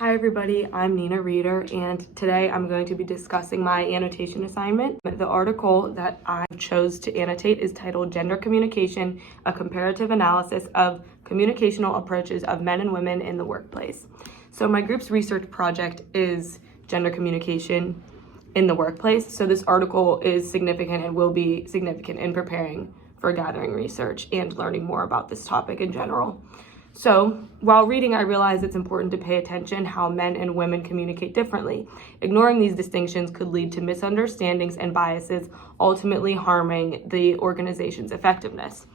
Hi everybody, I'm Nina Reeder, and today I'm going to be discussing my annotation assignment. The article that I chose to annotate is titled Gender Communication, a Comparative Analysis of Communicational Approaches of Men and Women in the Workplace. So my group's research project is gender communication in the workplace. So this article is significant and will be significant in preparing for gathering research and learning more about this topic in general. So, while reading, I realized it's important to pay attention how men and women communicate differently. Ignoring these distinctions could lead to misunderstandings and biases, ultimately harming the organization's effectiveness.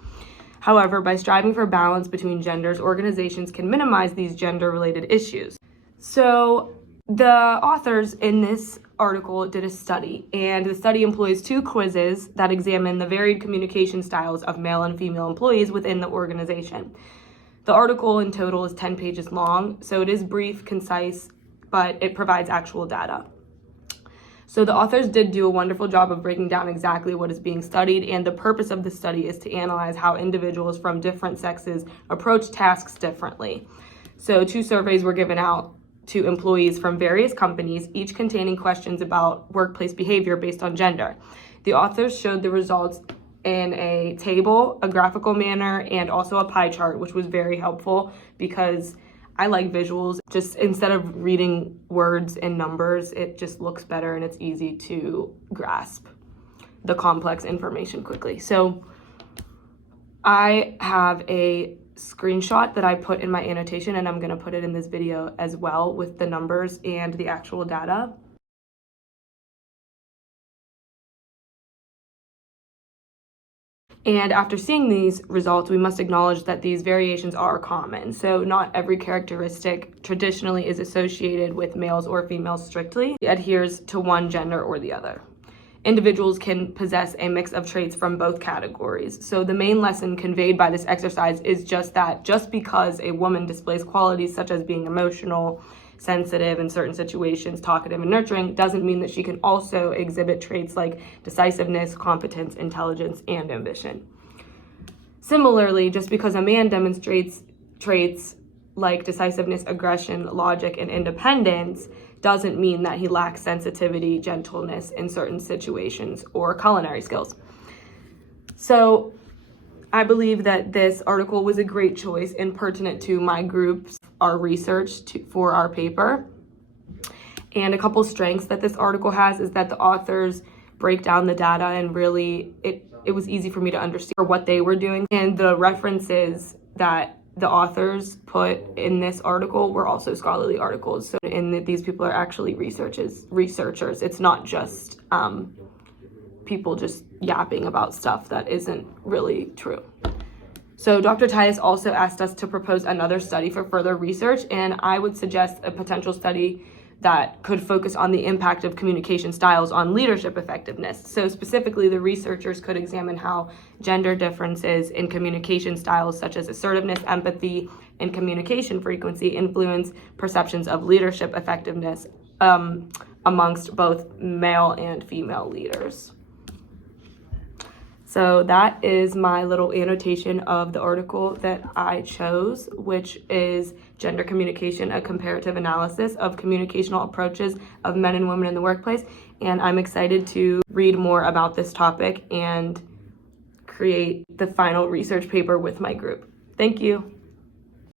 However, by striving for balance between genders, organizations can minimize these gender-related issues. So, the authors in this article did a study, and the study employs 2 quizzes that examine the varied communication styles of male and female employees within the organization. The article in total is 10 pages long, so it is brief, concise, but it provides actual data. So the authors did do a wonderful job of breaking down exactly what is being studied, and the purpose of the study is to analyze how individuals from different sexes approach tasks differently. So 2 surveys were given out to employees from various companies, each containing questions about workplace behavior based on gender. The authors showed the results in a table, a graphical manner, and also a pie chart, which was very helpful because I like visuals. Just instead of reading words and numbers, it just looks better and it's easy to grasp the complex information quickly. So I have a screenshot that I put in my annotation, and I'm gonna put it in this video as well with the numbers and the actual data. And after seeing these results, we must acknowledge that these variations are common. So not every characteristic traditionally is associated with males or females strictly. It adheres to one gender or the other. Individuals can possess a mix of traits from both categories. So the main lesson conveyed by this exercise is just that just because a woman displays qualities such as being emotional, sensitive in certain situations, talkative and nurturing, doesn't mean that she can also exhibit traits like decisiveness, competence, intelligence, and ambition. Similarly, just because a man demonstrates traits like decisiveness, aggression, logic, and independence doesn't mean that he lacks sensitivity, gentleness in certain situations, or culinary skills. So I believe that this article was a great choice and pertinent to my group's, our research for our paper. And a couple strengths that this article has is that the authors break down the data, and really it was easy for me to understand what they were doing. And the references that the authors put in this article were also scholarly articles. So these people are actually researchers. It's not just people just yapping about stuff that isn't really true. So Dr. Titus also asked us to propose another study for further research, and I would suggest a potential study that could focus on the impact of communication styles on leadership effectiveness. So specifically, the researchers could examine how gender differences in communication styles such as assertiveness, empathy, and communication frequency influence perceptions of leadership effectiveness amongst both male and female leaders. So that is my little annotation of the article that I chose, which is Gender Communication, a Comparative Analysis of Communicational Approaches of Men and Women in the Workplace. And I'm excited to read more about this topic and create the final research paper with my group. Thank you.